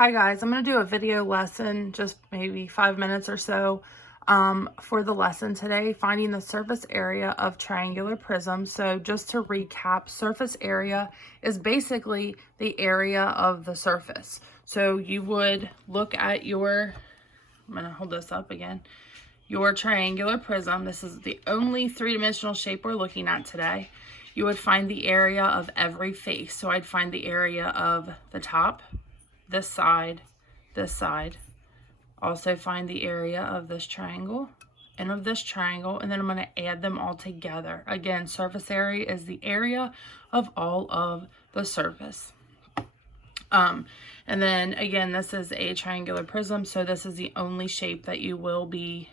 Hi guys, I'm going to do a video lesson, just maybe 5 minutes or so, for the lesson today, finding the surface area of triangular prisms. So just to recap, surface area is basically the area of the surface. So you would look at your, I'm going to hold this up again, your triangular prism. This is the only three-dimensional shape we're looking at today. You would find the area of every face. So I'd find the area of the top, this side, also find the area of this triangle and of this triangle, and then I'm going to add them all together. Again, surface area is the area of all of the surface. And then again, this is a triangular prism, so this is the only shape that you will be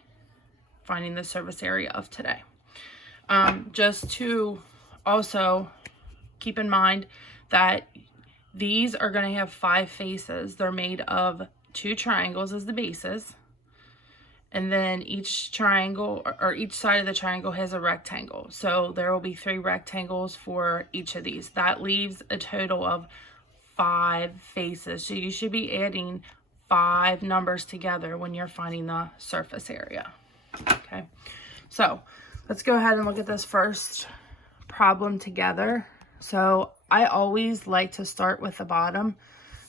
finding the surface area of today. Just to also keep in mind that these are going to have 5 faces. They're made of 2 triangles as the bases. And then each triangle or each side of the triangle has a rectangle. So there will be 3 rectangles for each of these. That leaves a total of 5 faces. So you should be adding 5 numbers together when you're finding the surface area. Okay. So let's go ahead and look at this first problem together. So I always like to start with the bottom.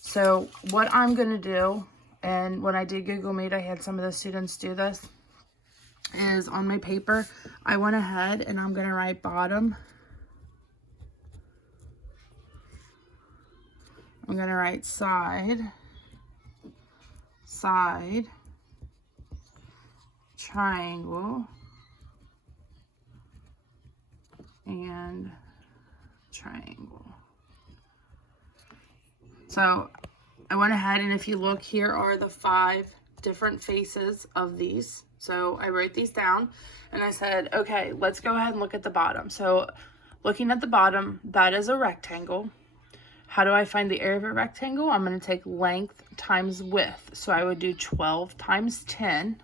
So what I'm going to do, and when I did Google Meet, I had some of the students do this, is on my paper, I went ahead and I'm going to write bottom. I'm going to write side, triangle, and triangle. So I went ahead, and if you look, here are the 5 different faces of these. So I wrote these down and I said, okay, let's go ahead and look at the bottom. So looking at the bottom, that is a rectangle. How do I find the area of a rectangle? I'm going to take length times width. So I would do 12 times 10,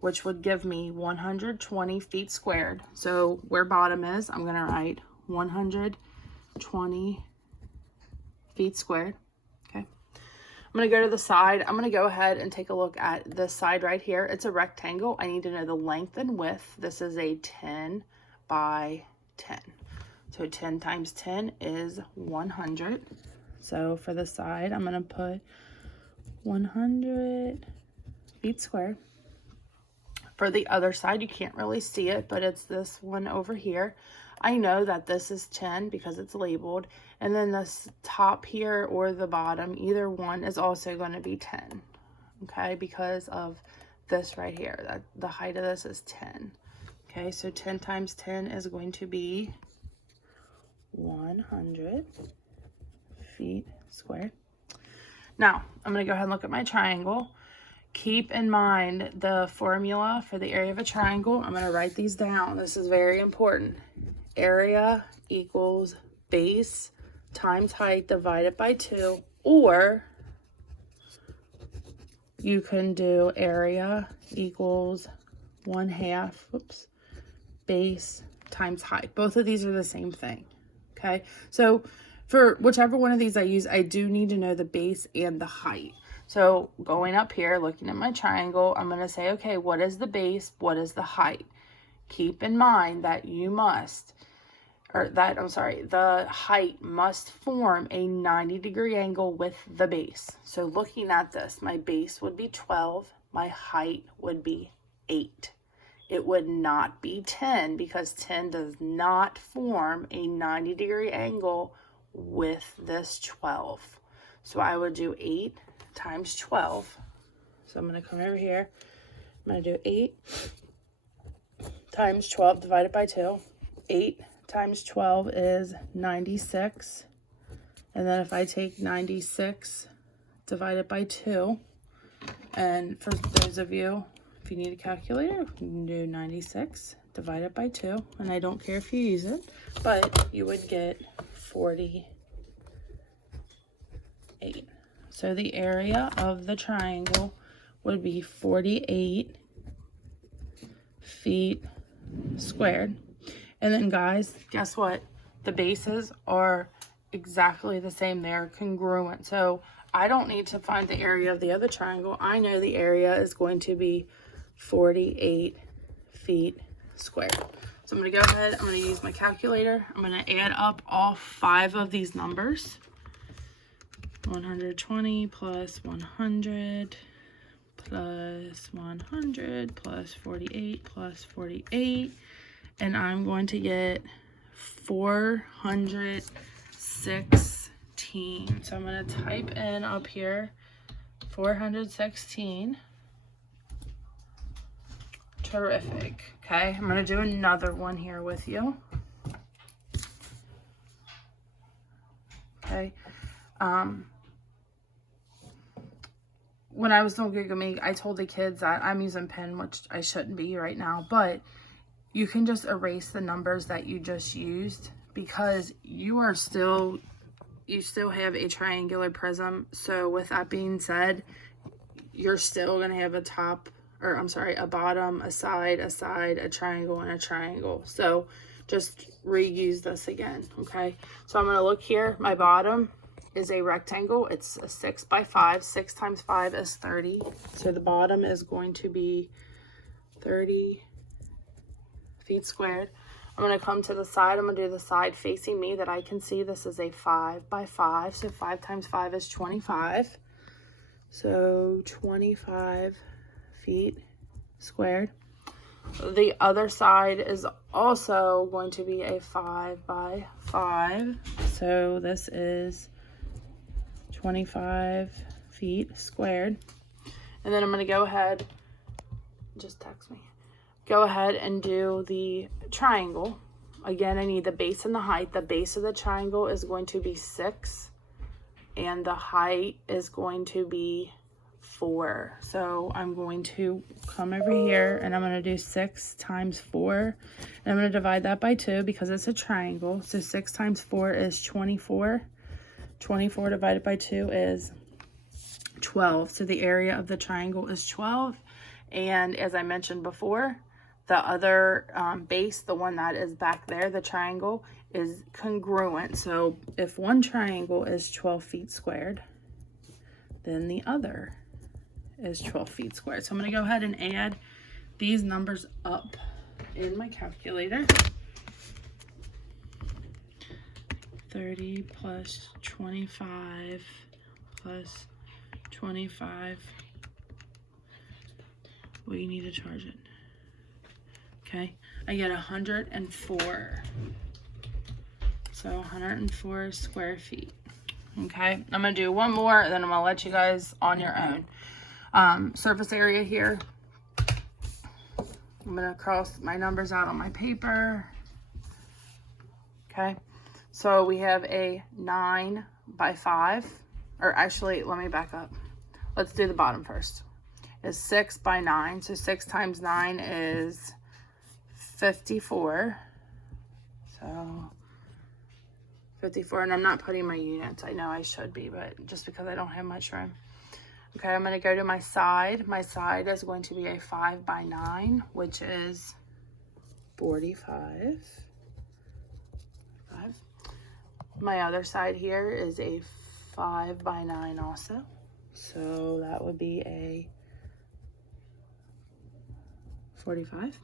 which would give me 120 feet squared. So where bottom is, I'm going to write 120 feet squared. Okay. I'm going to go to the side. I'm going to go ahead and take a look at this side right here. It's a rectangle. I need to know the length and width. This is a 10 by 10. So 10 times 10 is 100. So for the side, I'm going to put 100 feet squared. For the other side, you can't really see it, but it's this one over here. I know that this is 10 because it's labeled. And then this top here or the bottom, either one is also going to be 10. Okay, because of this right here. That the height of this is 10. Okay, so 10 times 10 is going to be 100 feet squared. Now, I'm going to go ahead and look at my triangle. Keep in mind the formula for the area of a triangle. I'm going to write these down. This is very important. Area equals base times height divided by 2, or you can do area equals 1/2, base times height. Both of these are the same thing. Okay, so for whichever one of these I use, I do need to know the base and the height. So going up here, looking at my triangle, I'm going to say, okay, what is the base? What is the height? Keep in mind that the height must form a 90-degree angle with the base. So looking at this, my base would be 12. My height would be 8. It would not be 10 because 10 does not form a 90-degree angle with this 12. So I would do 8 times 12. So I'm going to come over here. I'm going to do 8 times 12 divided by 2. 8 times 12 is 96. And then if I take 96 divided by 2, and for those of you, if you need a calculator, you can do 96 divided by 2. And I don't care if you use it, but you would get 48. So the area of the triangle would be 48 feet squared. And then guys, guess what? The bases are exactly the same. They're congruent. So I don't need to find the area of the other triangle. I know the area is going to be 48 feet squared. So I'm going to go ahead, I'm going to use my calculator. I'm going to add up all 5 of these numbers. 120 plus 100 plus 100 plus 48 plus 48. And I'm going to get 416. So I'm going to type in up here 416. Terrific. Okay, I'm going to do another one here with you. Okay. When I was doing Google Meet, I told the kids that I'm using pen, which I shouldn't be right now, but you can just erase the numbers that you just used because you still have a triangular prism. So with that being said, you're still going to have a top, or I'm sorry, a bottom, a side, a triangle, and a triangle. So just reuse this again, okay? So I'm going to look here. My bottom is a rectangle. It's a 6 by 5. 6 times 5 is 30. So the bottom is going to be 30 feet squared. I'm going to come to the side. I'm going to do the side facing me that I can see. This is a 5 by 5. So 5 times 5 is 25. So 25 feet squared. The other side is also going to be a 5 by 5. So this is 25 feet squared. And then I'm going to go ahead, just text me. Go ahead and do the triangle. Again, I need the base and the height. The base of the triangle is going to be 6 and the height is going to be 4. So I'm going to come over here and I'm going to do 6 times 4. And I'm going to divide that by 2 because it's a triangle. So 6 times 4 is 24. 24 divided by 2 is 12. So the area of the triangle is 12. And as I mentioned before, the other base, the one that is back there, the triangle, is congruent. So if one triangle is 12 feet squared, then the other is 12 feet squared. So I'm going to go ahead and add these numbers up in my calculator. 30 plus 25 plus 25. Well, you need to charge it. Okay, I get 104. So 104 square feet. Okay, I'm gonna do one more and then I'm gonna let you guys on your own. Surface area here. I'm gonna cross my numbers out on my paper. Okay, so we have a 9 by 5, or actually, let me back up. Let's do the bottom first. Is 6 by 9, so 6 times 9 is 54. So 54, and I'm not putting my units. I know I should be, but just because I don't have much room. Okay, I'm going to go to my side. My side is going to be a 5 by 9, which is 45. 5. My other side here is a 5 by 9 also. So that would be a 45.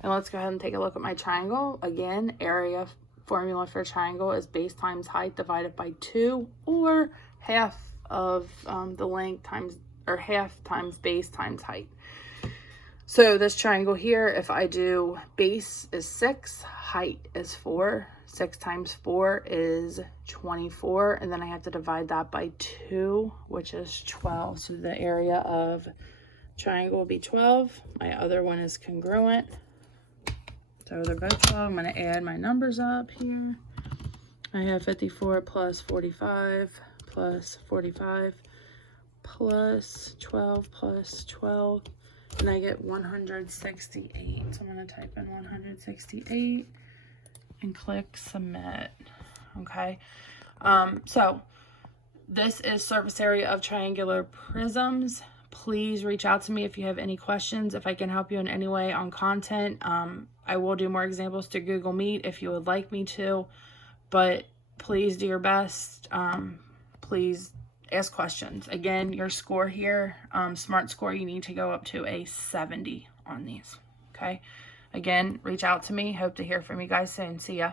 And let's go ahead and take a look at my triangle. Again, area formula for triangle is base times height divided by 2, or half of the length times, or half times base times height. So this triangle here, if I do base is 6, height is 4. 6 times 4 is 24, and then I have to divide that by 2, which is 12. So the area of triangle will be 12. My other one is congruent. So they're both 12. I'm going to add my numbers up here. I have 54 plus 45 plus 45 plus 12 plus 12. And I get 168. So I'm going to type in 168 and click submit. Okay. So this is surface area of triangular prisms. Please reach out to me if you have any questions. If I can help you in any way on content, I will do more examples to Google Meet if you would like me to. But Please do your best. Please ask questions. Again, your score here, SMART score, you need to go up to a 70 on these. Okay. Again, reach out to me. Hope to hear from you guys soon. See ya.